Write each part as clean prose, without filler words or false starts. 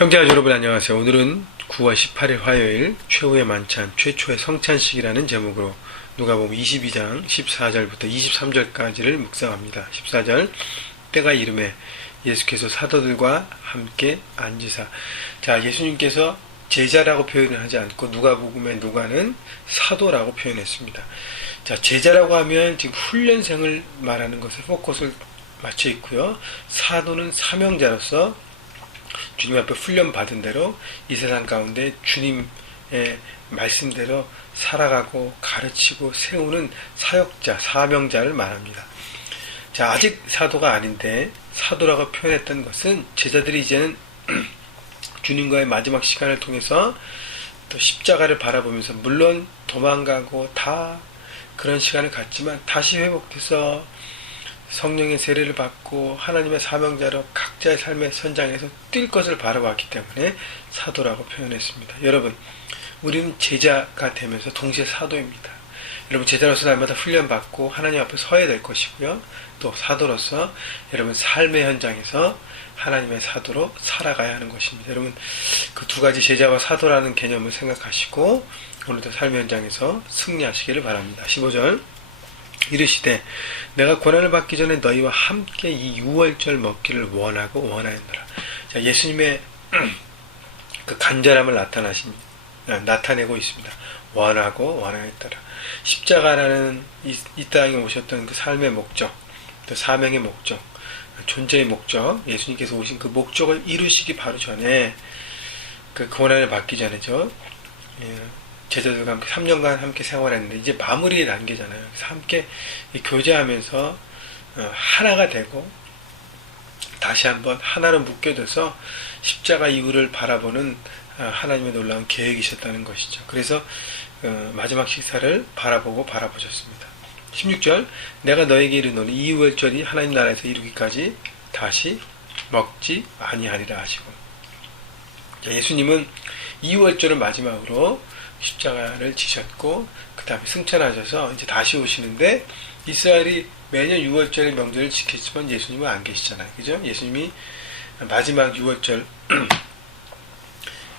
형제와 여러분 안녕하세요. 오늘은 9월 18일 화요일 최후의 만찬, 최초의 성찬식이라는 제목으로 누가복음 22장 14절부터 23절까지를 묵상합니다. 14절 때가 이름에 예수께서 사도들과 함께 앉으사. 자, 예수님께서 제자라고 표현을 하지 않고 누가복음의 누가는 사도라고 표현했습니다. 자, 제자라고 하면 지금 훈련생을 말하는 것에 포커스를 맞춰 있고요. 사도는 사명자로서 주님 앞에 훈련받은 대로 이 세상 가운데 주님의 말씀대로 살아가고 가르치고 세우는 사역자, 사명자를 말합니다. 자, 아직 사도가 아닌데 사도라고 표현했던 것은 제자들이 이제는 주님과의 마지막 시간을 통해서 또 십자가를 바라보면서 물론 도망가고 다 그런 시간을 갖지만 다시 회복돼서 성령의 세례를 받고 하나님의 사명자로 각자의 삶의 현장에서 뛸 것을 바라봤기 때문에 사도라고 표현했습니다. 여러분, 우리는 제자가 되면서 동시에 사도입니다. 여러분, 제자로서 날마다 훈련받고 하나님 앞에 서야 될 것이고요. 또 사도로서 여러분 삶의 현장에서 하나님의 사도로 살아가야 하는 것입니다. 여러분, 그 두 가지 제자와 사도라는 개념을 생각하시고 오늘도 삶의 현장에서 승리하시기를 바랍니다. 15절 이르시되 내가 고난을 받기 전에 너희와 함께 이 유월절 먹기를 원하고 원하였노라. 자, 예수님의 그 간절함을 나타내고 있습니다. 원하고 원하였더라. 십자가라는 이 땅에 오셨던 그 삶의 목적, 또 사명의 목적, 존재의 목적, 예수님께서 오신 그 목적을 이루시기 바로 전에 그 고난을 받기 전에죠. 제자들과 함께 3년간 함께 생활했는데 이제 마무리의 단계잖아요. 그래서 함께 교제하면서 하나가 되고 다시 한번 하나로 묶여져서 십자가 이후를 바라보는 하나님의 놀라운 계획이셨다는 것이죠. 그래서 마지막 식사를 바라보셨습니다. 16절 내가 너에게 이르노니 이 유월절이 하나님 나라에서 이루기까지 다시 먹지 아니하리라 하시고. 자, 예수님은 이 유월절을 마지막으로 십자가를 지셨고 그 다음에 승천하셔서 이제 다시 오시는데 이스라엘이 매년 6월절의 명절을 지켰지만 예수님은 안 계시잖아요. 그죠? 예수님이 마지막 6월절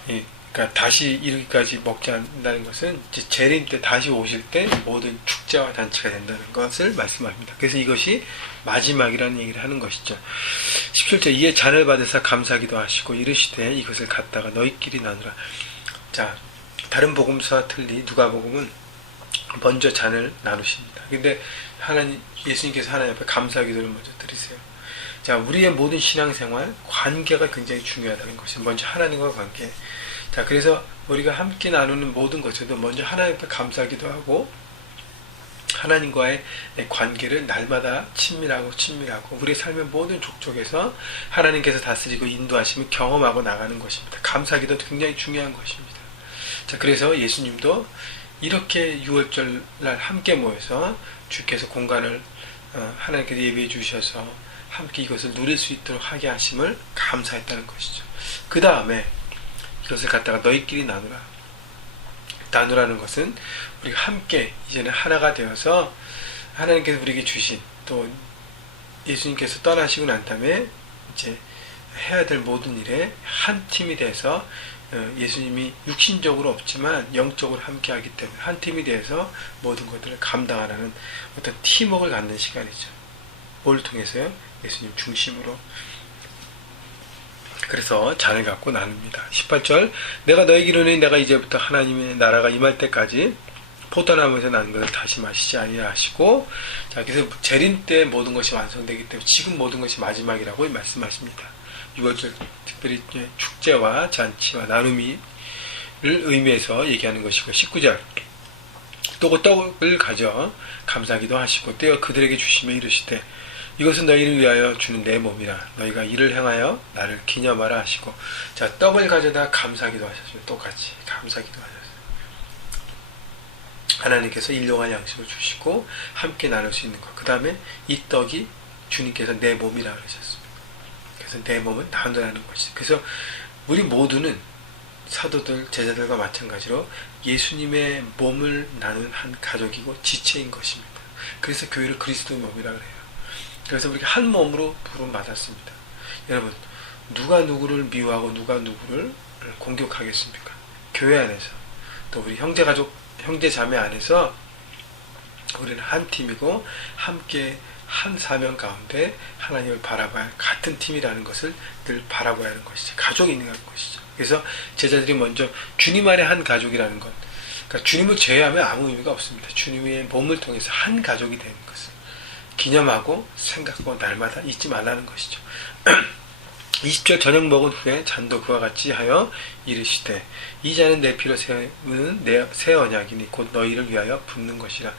그러니까 다시 이르기까지 먹지 않는다는 것은 이제 재림 때 다시 오실 때 모든 축제와 잔치가 된다는 것을 말씀합니다. 그래서 이것이 마지막이라는 얘기를 하는 것이죠. 17절 이에 잔을 받으사 감사기도 하시고 이르시되 이것을 갖다가 너희끼리 나누라. 자, 다른 복음서와 틀리 누가복음은 먼저 잔을 나누십니다. 근데 예수님께서 하나님 앞에 감사기도를 먼저 드리세요. 자, 우리의 모든 신앙생활 관계가 굉장히 중요하다는 것이 먼저 하나님과 관계. 자, 그래서 우리가 함께 나누는 모든 것에도 먼저 하나님 앞에 감사기도 하고 하나님과의 관계를 날마다 친밀하고 우리의 삶의 모든 족족에서 하나님께서 다스리고 인도하시면 경험하고 나가는 것입니다. 감사기도도 굉장히 중요한 것입니다. 자, 그래서 예수님도 이렇게 6월절 날 함께 모여서 주께서 공간을 하나님께서 예비해 주셔서 함께 이것을 누릴 수 있도록 하게 하심을 감사했다는 것이죠. 그 다음에 이것을 갖다가 너희끼리 나누라는 것은 우리가 함께 이제는 하나가 되어서 하나님께서 우리에게 주신 또 예수님께서 떠나시고 난 다음에 이제 해야 될 모든 일에 한 팀이 돼서 예수님이 육신적으로 없지만 영적으로 함께 하기 때문에 한 팀이 돼서 모든 것들을 감당하라는 어떤 팀워크를 갖는 시간이죠. 뭘 통해서요? 예수님 중심으로. 그래서 잔을 갖고 나눕니다. 18절 내가 너에게 이르노니 내가 이제부터 하나님의 나라가 임할 때까지 포도나무에서 난 것을 다시 마시지 아니라 하시고. 자, 그래서 재림 때 모든 것이 완성되기 때문에 지금 모든 것이 마지막이라고 말씀하십니다. 6월절 특별히 축제와 잔치와 나눔이를 의미해서 얘기하는 것이고. 19절 또 그 떡을 가져 감사기도 하시고 떼어 그들에게 주시며 이르시되 이것은 너희를 위하여 주는 내 몸이라 너희가 이를 행하여 나를 기념하라 하시고. 자, 떡을 가져다 감사기도 하셨어요. 똑같이 감사기도 하셨어요. 하나님께서 일용할 양식을 주시고 함께 나눌 수 있는 것. 그 다음에 이 떡이 주님께서 내 몸이라 그러셨습니다. 그래서 내 몸은 나누라는 것이죠. 그래서 우리 모두는 사도들, 제자들과 마찬가지로 예수님의 몸을 나눈 한 가족이고 지체인 것입니다. 그래서 교회를 그리스도의 몸이라 그래요. 그래서 우리가 한 몸으로 부름받았습니다. 여러분, 누가 누구를 미워하고 누가 누구를 공격하겠습니까? 교회 안에서, 또 우리 형제 가족, 형제 자매 안에서 우리는 한 팀이고 함께 한 사명 가운데 하나님을 바라봐야 할 같은 팀이라는 것을 늘 바라봐야 하는 것이죠. 가족이 있는 것이죠. 그래서 제자들이 먼저 주님 안에 한 가족이라는 것, 그러니까 주님을 제외하면 아무 의미가 없습니다. 주님의 몸을 통해서 한 가족이 되는 것을 기념하고 생각하고 날마다 잊지 말라는 것이죠. 20절 저녁 먹은 후에 잔도 그와 같이 하여 이르시되 이 잔은 내 피로 세우는 새 언약이니 곧 너희를 위하여 붓는 것이라.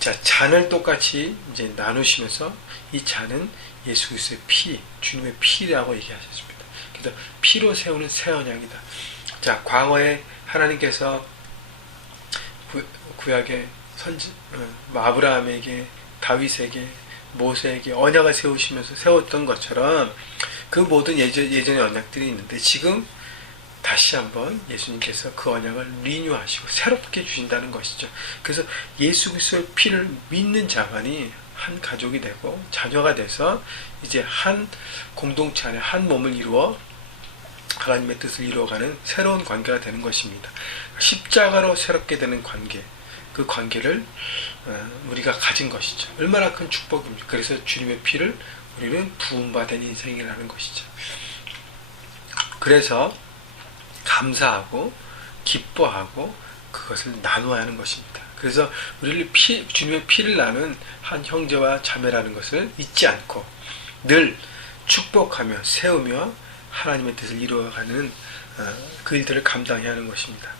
자, 잔을 똑같이 이제 나누시면서 이 잔은 예수 그리스도의 피, 주님의 피라고 얘기하셨습니다. 그래서 피로 세우는 새 언약이다. 자, 과거에 하나님께서 구약의 선지 아브라함에게, 다윗에게, 모세에게 언약을 세우시면서 세웠던 것처럼 그 모든 예전의 언약들이 있는데 지금 다시 한번 예수님께서 그 언약을 리뉴하시고 새롭게 주신다는 것이죠. 그래서 예수 그리스도의 피를 믿는 자만이 한 가족이 되고 자녀가 돼서 이제 한 공동체 안에 한 몸을 이루어 하나님의 뜻을 이루어가는 새로운 관계가 되는 것입니다. 십자가로 새롭게 되는 관계, 그 관계를 우리가 가진 것이죠. 얼마나 큰 축복입니까? 그래서 주님의 피를 우리는 부음받은 인생이라는 것이죠. 그래서 감사하고 기뻐하고 그것을 나누어야 하는 것입니다. 그래서 우리를 주님의 피를 나눈 한 형제와 자매라는 것을 잊지 않고 늘 축복하며 세우며 하나님의 뜻을 이루어가는 그 일들을 감당해야 하는 것입니다.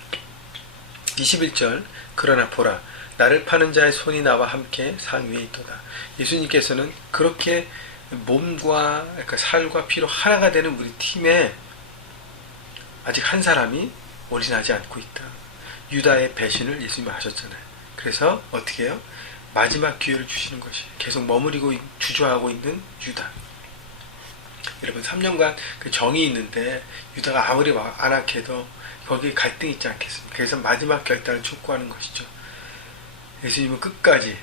21절 그러나 보라 나를 파는 자의 손이 나와 함께 상 위에 있도다. 예수님께서는 그렇게 몸과 그러니까 살과 피로 하나가 되는 우리 팀에 아직 한 사람이 올인하지 않고 있다. 유다의 배신을 예수님이 하셨잖아요. 그래서 어떻게 해요? 마지막 기회를 주시는 것이 계속 머무르고 주저하고 있는 유다. 여러분 3년간 그 정이 있는데 유다가 아무리 안악해도 거기에 갈등이 있지 않겠습니까? 그래서 마지막 결단을 촉구하는 것이죠. 예수님은 끝까지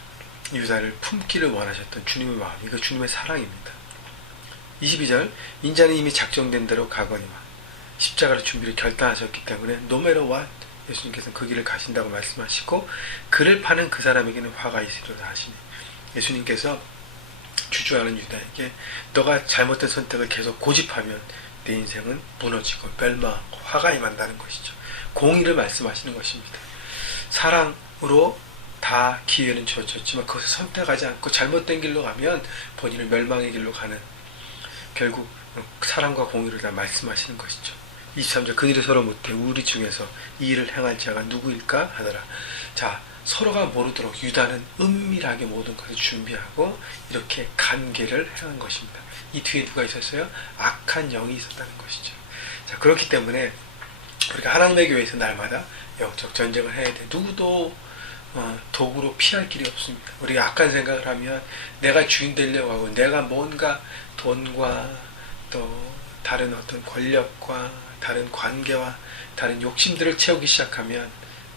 유다를 품기를 원하셨던 주님의 마음, 이거 주님의 사랑입니다. 22절 인자는 이미 작정된 대로 가거니와 십자가를 준비를 결단하셨기 때문에 no matter what 예수님께서는 그 길을 가신다고 말씀하시고 그를 파는 그 사람에게는 화가 있으리로다 하시니 예수님께서 주저하는 유다에게 너가 잘못된 선택을 계속 고집하면 내 인생은 무너지고 멸망하고 화가 임한다는 것이죠. 공의를 말씀하시는 것입니다. 사랑으로 다 기회는 주어졌지만 그것을 선택하지 않고 잘못된 길로 가면 본인을 멸망의 길로 가는 결국 사랑과 공의를 다 말씀하시는 것이죠. 23절 그들이 서로 못해 우리 중에서 이 일을 행할 자가 누구일까 하더라. 자, 서로가 모르도록 유다는 은밀하게 모든 것을 준비하고 이렇게 관계를 행한 것입니다. 이 뒤에 누가 있었어요? 악한 영이 있었다는 것이죠. 자, 그렇기 때문에 우리가 하나님의 교회에서 날마다 영적 전쟁을 해야 돼. 누구도 도구로 피할 길이 없습니다. 우리가 악한 생각을 하면 내가 주인 되려고 하고 내가 뭔가 돈과 또 다른 어떤 권력과 다른 관계와 다른 욕심들을 채우기 시작하면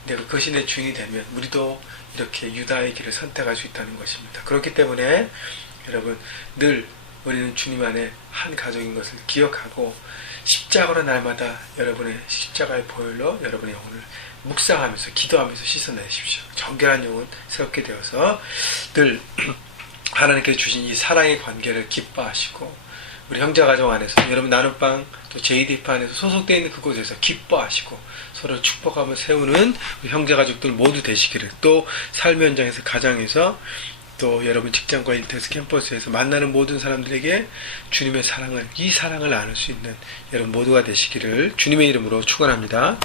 내가 그것이 내 주인이 되면 우리도 이렇게 유다의 길을 선택할 수 있다는 것입니다. 그렇기 때문에 여러분 늘 우리는 주님 안에 한 가족인 것을 기억하고 십자가로 날마다 여러분의 십자가의 보혈로 여러분의 영혼을 묵상하면서 기도하면서 씻어내십시오. 정결한 영혼 새롭게 되어서 늘 하나님께서 주신 이 사랑의 관계를 기뻐하시고 우리 형제가정 안에서 여러분 나눔방 또 JDF 안에서 소속되어 있는 그곳에서 기뻐하시고 서로 축복하며 세우는 우리 형제가족들 모두 되시기를 또 삶의 현장에서 가정에서 또 여러분 직장과 인터넷 캠퍼스에서 만나는 모든 사람들에게 주님의 사랑을 이 사랑을 나눌 수 있는 여러분 모두가 되시기를 주님의 이름으로 축원합니다.